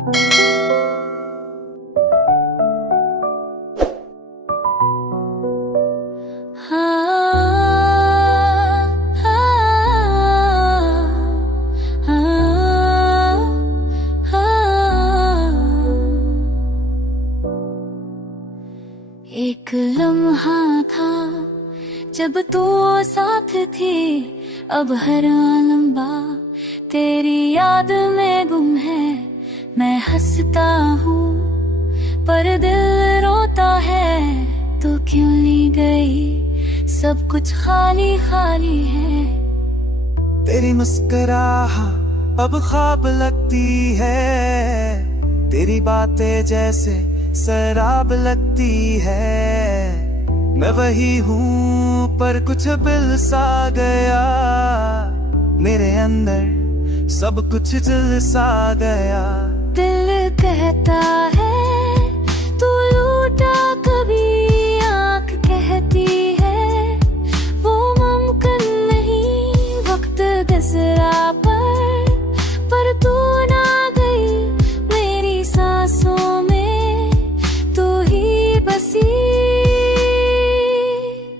एक लम्हा था जब तू साथ थी, अब हर लम्हा तेरी याद में गुम है। मैं हंसता हूँ पर दिल रोता है, तू क्यों ली गई, सब कुछ खाली खाली है। तेरी मुस्कुराहट अब ख्वाब लगती है, तेरी बातें जैसे शराब लगती है। मैं वही हूँ पर कुछ बिल सा गया, मेरे अंदर सब कुछ दिल सा गया। दिल कहता है तू लूटा कभी, आँख कहती है वो मुमकिन नहीं। वक्त गुजरा पर तू ना गई मेरी सांसों में, तू ही बसी।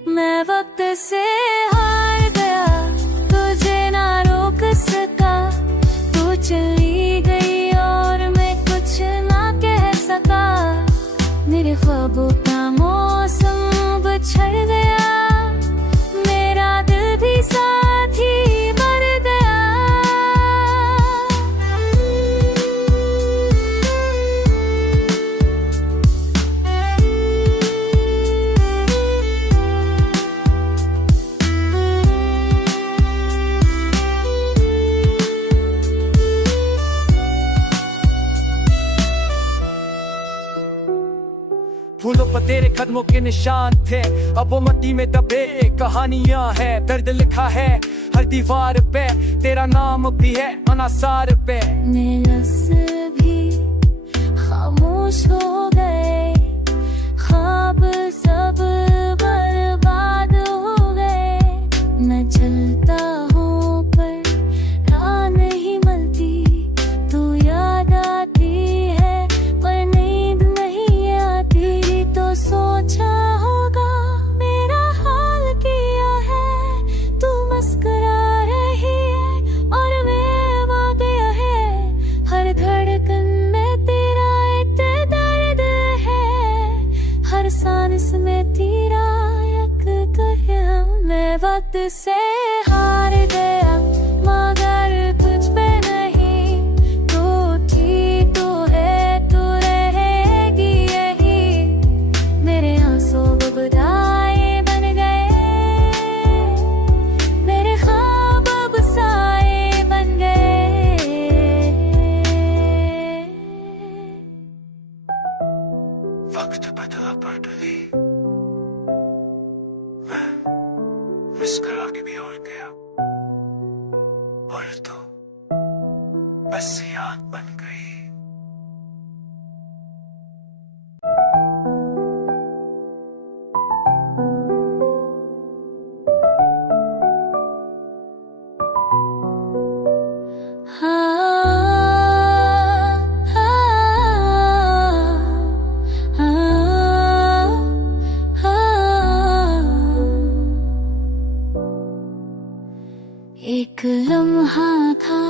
मैं वक्त से हार गया, तुझे ना रोक सका। तू चली गई और मैं कुछ ना कह सका। मेरे ख्वाबों का मौसम बिछड़ गया, मेरा दिल भी साथ ही मर गया। फूलों पर तेरे कदमों के निशान थे, अब वो मिट्टी में दबे कहानियां हैं। दर्द लिखा है हर दीवार पे, तेरा नाम भी है अनासार पे। मेरे लफ्ज़ भी खामोश हो गए, ख्वाब सब बर्बाद हो गए। मैं चलता हूँ पर राह नहीं मिलती, तू याद आती है पर नींद नहीं आती। तो सोचा होगा मेरा हाल किया है, तू मुस्कुरा रही है और मैं वाक़या है। हर धड़कन में तेरा एक दर्द है, हर सांस में तेरा एक कहना। मैं वक्त से हार गया मगर कुछ पे नहीं, तू ठीक तो है, तू रहेगी यही। मेरे आंसू बुझाए बन गए, मेरे ख्वाब अब साए बन गए। वक्त बदला पटरी, मैं मुस्कुरा के भी और गया, और तो बस याद बन गई। एक लम्हा था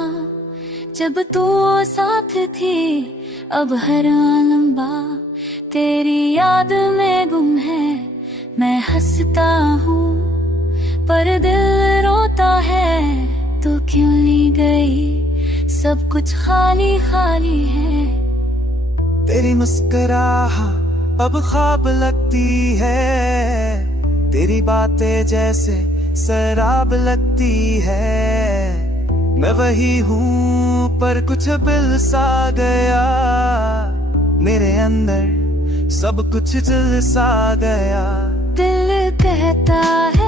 जब तू साथ थी, अब हर लम्हा तेरी याद में गुम है। मैं हंसता हूँ पर दिल रोता है, तू क्यों ली गई, सब कुछ खाली खाली है। तेरी मुस्कुराहट अब ख्वाब लगती है, तेरी बातें जैसे शराब लगती है। मैं वही हूँ पर कुछ बिल सा गया, मेरे अंदर सब कुछ दिल सा गया। दिल कहता है